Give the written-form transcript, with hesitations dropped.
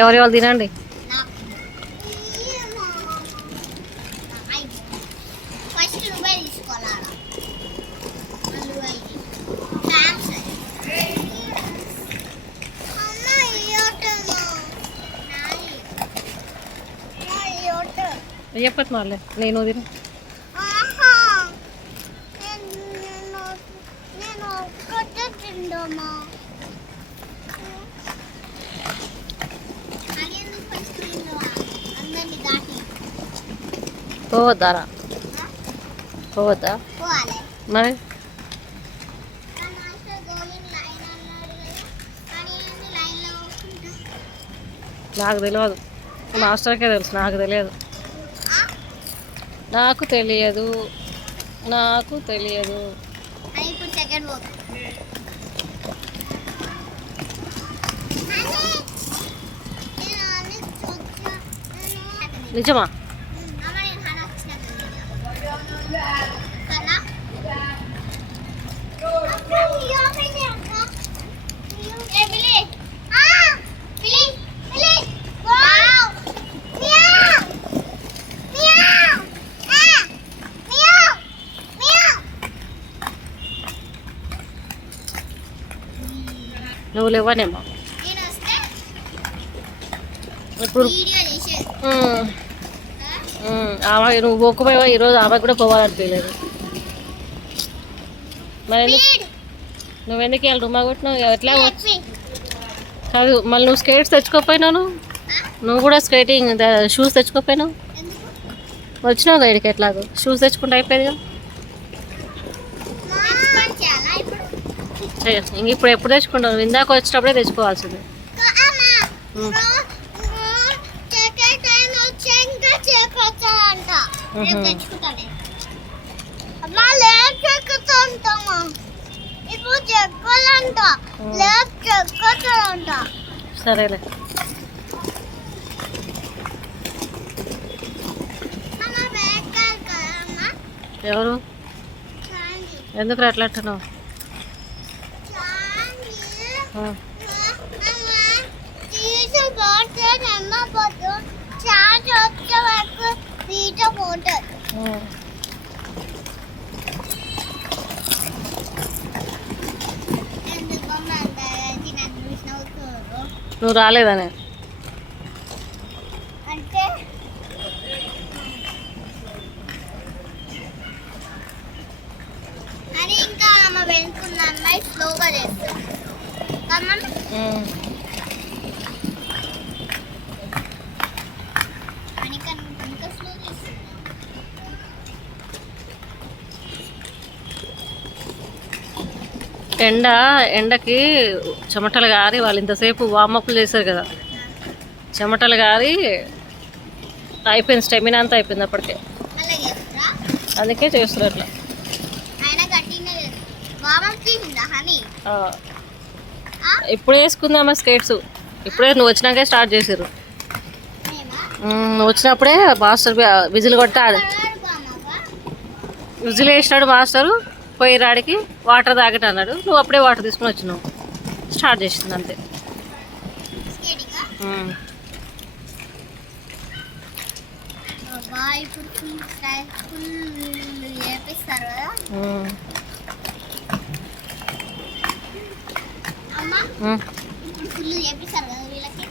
ఎవరి వాళ్ళు తినండి. చెప్పచ్చు మళ్ళీ నేను తిను. పోవద్దారా? పోవద్దా మరి? నాకు తెలియదు, మాస్టర్కే తెలుసు, నాకు తెలియదు. నాకు తెలియదు, నాకు తెలియదు. నిజమా? నువ్వు లేవనేమో ఇప్పుడు. ఆమె నువ్వు పోకపోయావా ఈరోజు? ఆమె కూడా పోవాలనిపించలేదు. మరి నువ్వెందుకు వెళ్ళి రుమా కొట్టినావు? ఎట్లా కాదు, మళ్ళీ నువ్వు స్కేట్స్ తెచ్చుకోపోయినావు. నువ్వు కూడా స్కేటింగ్ షూస్ తెచ్చుకోపోయినావు. వచ్చినావు కదా ఇక్కడికి, ఎట్లాగో షూస్ తెచ్చుకుంటే అయిపోయేదిగా. ఇంక ఇప్పుడు ఎప్పుడు తెచ్చుకుంటావు? ఇందాక వచ్చేటప్పుడే తెచ్చుకోవాల్సింది. సరేలే. ఎవరు? ఎందుకు అట్లా అంటున్నావు? నువ్వు రాలేదనే ఎండకి చెమటలు గారి వాళ్ళు ఇంతసేపు వార్మప్లు చేశారు కదా, చెమటలు గారి అయిపోయింది, స్టెమినా అంతా అయిపోయింది అప్పటికే. అందుకే చేస్తారు అట్లా. ఇప్పుడు వేసుకుందామా స్కేట్స్? ఇప్పుడే నువ్వు వచ్చినాకే స్టార్ట్ చేసారు. నువ్వు వచ్చినప్పుడే మాస్టర్ విజిల్ కొట్టాడు, విజిల్ వేసినాడు మాస్టరు. పోయి రాడికి వాటర్ తాగట అన్నాడు, నువ్వు అప్పుడే వాటర్ తీసుకుని వచ్చినావు, స్టార్ట్ చేసింది అంతే. ఫుల్ చేపిస్తారు కదా వీళ్ళకి.